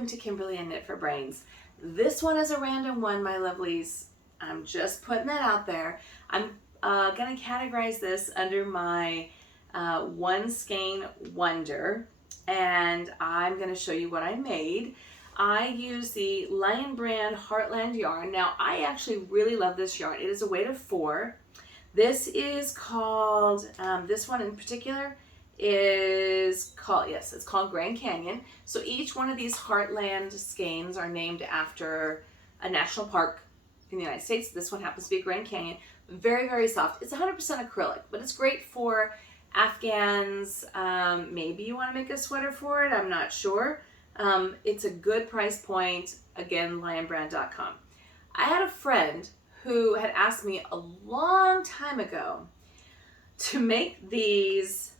Welcome to Kimberly and Knit for Brains. This one is a random one, my lovelies. I'm just putting that out there. I'm going to categorize this under my one skein wonder, and I'm going to show you what I made. I use the Lion brand Heartland yarn. Now, I actually really love this yarn. It is a weight of 4. This is called, this one in particular is called, yes, it's called Grand Canyon. So each one of these Heartland skeins are named after a national park in the United States. This one happens to be Grand Canyon. Very, very soft. It's 100% acrylic, but it's great for Afghans. Maybe you want to make a sweater for it. I'm not sure. It's a good price point. Again, lionbrand.com. I had a friend who had asked me a long time ago to make these,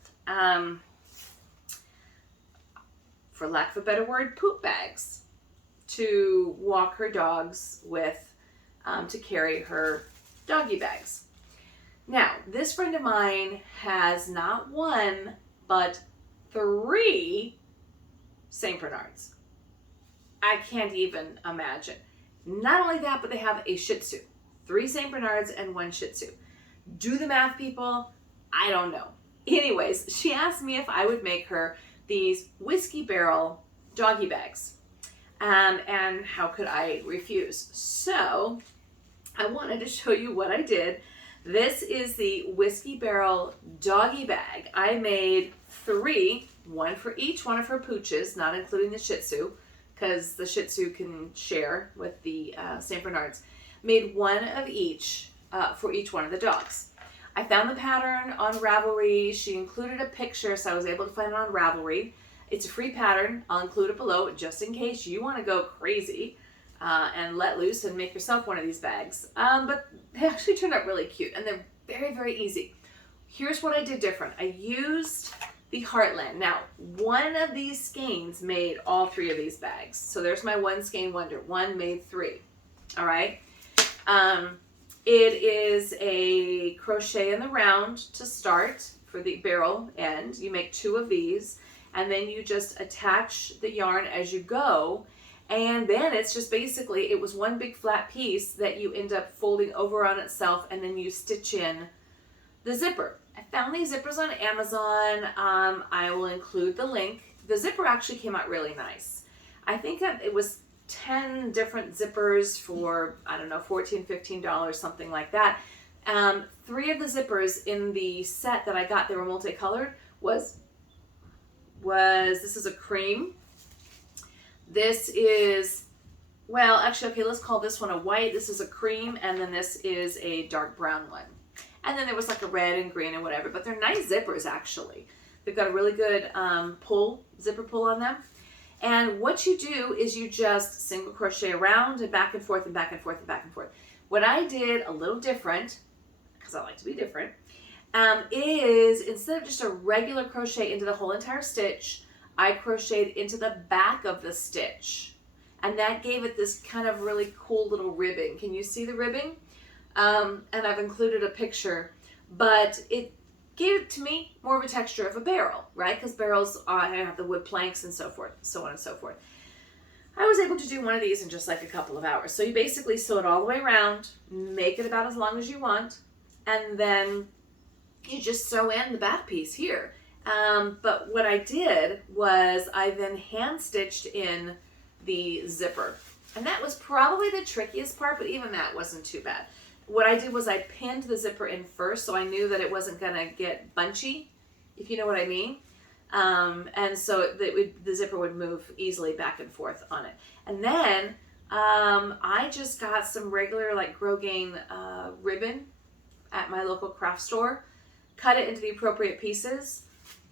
for lack of a better word, poop bags to walk her dogs with, to carry her doggy bags. Now, this friend of mine has not 1, but 3 St. Bernards. I can't even imagine. Not only that, but they have a Shih Tzu. 3 St. Bernards and 1 Shih Tzu. Do the math, people. I don't know. Anyways, she asked me if I would make her these whiskey barrel doggy bags. And how could I refuse? So I wanted to show you what I did. This is the whiskey barrel doggy bag. I made 3, 1 for each one of her pooches, not including the Shih Tzu, because the Shih Tzu can share with the St. Bernards. Made 1 of each for each one of the dogs. I found the pattern on Ravelry. She included a picture, so I was able to find it on Ravelry. It's a free pattern. I'll include it below just in case you want to go crazy and let loose and make yourself one of these bags. But they actually turned out really cute, and they're very, very easy. Here's what I did different. I used the Heartland. Now, one of these skeins made all 3 of these bags. So there's my one skein wonder. 1 made 3. All right. It is a crochet in the round to start for the barrel end. You make 2 of these, and then you just attach the yarn as you go. And then it's just basically, it was one big flat piece that you end up folding over on itself, and then you stitch in the zipper. I found these zippers on Amazon. I will include the link. The zipper actually came out really nice. I think that it was 10 different zippers for, I don't know, $14, $15, something like that. 3 of the zippers in the set that I got, they were multicolored, was this is a cream. This is, well, actually, okay, let's call this one a white. This is a cream, and then this is a dark brown one. And then there was like a red and green and whatever, but they're nice zippers, actually. They've got a really good zipper pull on them. And what you do is you just single crochet around and back and forth and back and forth and back and forth. What I did a little different, because I like to be different, is instead of just a regular crochet into the whole entire stitch, I crocheted into the back of the stitch. And that gave it this kind of really cool little ribbing. Can you see the ribbing? And I've included a picture, but it gave it to me more of a texture of a barrel, right? Because barrels have the wood planks and so forth, so on and so forth. I was able to do one of these in just like a couple of hours. So you basically sew it all the way around, make it about as long as you want, and then you just sew in the back piece here. But what I did was I then hand stitched in the zipper. And that was probably the trickiest part, but even that wasn't too bad. What I did was I pinned the zipper in first, so I knew that it wasn't going to get bunchy, if you know what I mean. And so the zipper would move easily back and forth on it. And then I just got some regular like Grosgain ribbon at my local craft store, cut it into the appropriate pieces,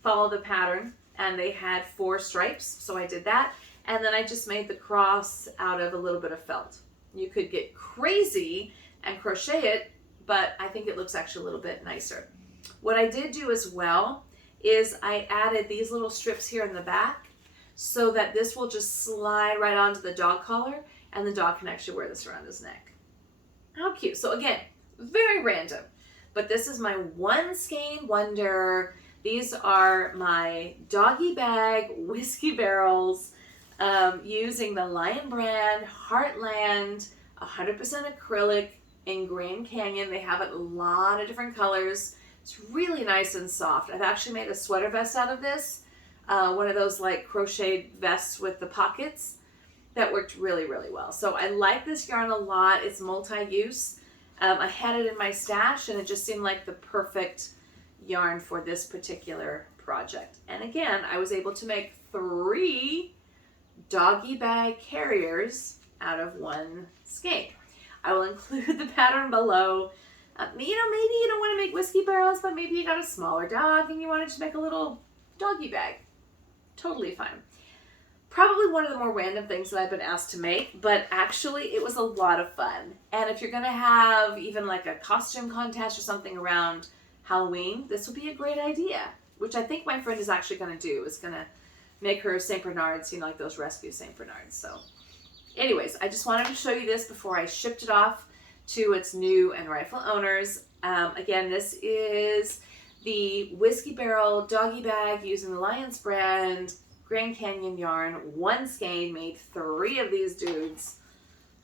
follow the pattern, and they had 4 stripes, so I did that. And then I just made the cross out of a little bit of felt. You could get crazy and crochet it, but I think it looks actually a little bit nicer. What I did do as well is I added these little strips here in the back so that this will just slide right onto the dog collar, and the dog can actually wear this around his neck. How cute. So again, very random, but this is my one skein wonder. These are my doggy bag whiskey barrels. using the Lion brand Heartland 100% acrylic in Grand Canyon. They have it in a lot of different colors. It's really nice and soft. I've actually made a sweater vest out of this. One of those like crocheted vests with the pockets. That worked really, really well. So I like this yarn a lot. It's multi-use. I had it in my stash and it just seemed like the perfect yarn for this particular project. And again, I was able to make 3 doggy bag carriers out of one skein. I will include the pattern below. Maybe you don't want to make whiskey barrels, but maybe you got a smaller dog and you wanted to make a little doggy bag. Totally fine. Probably one of the more random things that I've been asked to make, but actually it was a lot of fun. And if you're going to have even like a costume contest or something around Halloween, this would be a great idea, which I think my friend is actually going to do, is going to make her St. Bernards, you know, like those rescue St. Bernards. So anyways, I just wanted to show you this before I shipped it off to its new and rightful owners. Again, this is the Whiskey Barrel Doggy Bag using the Lions brand Grand Canyon yarn, one skein, made 3 of these dudes.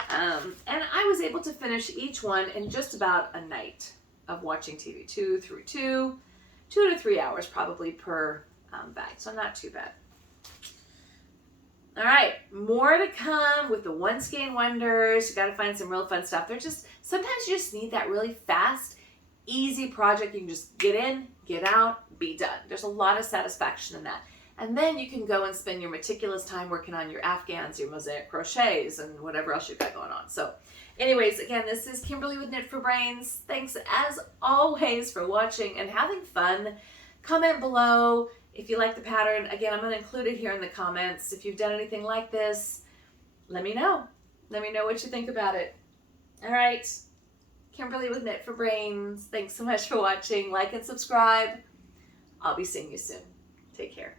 And I was able to finish each one in just about a night of watching TV, 2 to 3 hours probably per bag, so not too bad. All right, more to come with the one skein wonders. You got to find some real fun stuff. They're just, sometimes you just need that really fast, easy project. You can just get in, get out, be done. There's a lot of satisfaction in that. And then you can go and spend your meticulous time working on your Afghans, your mosaic crochets, and whatever else you've got going on. So anyways, again, this is Kimberly with Knit for Brains. Thanks as always for watching and having fun. Comment below if you like the pattern. Again, I'm going to include it here in the comments. If you've done anything like this, let me know. Let me know what you think about it. All right, Kimberly with Knit for Brains. Thanks so much for watching. Like and subscribe. I'll be seeing you soon. Take care.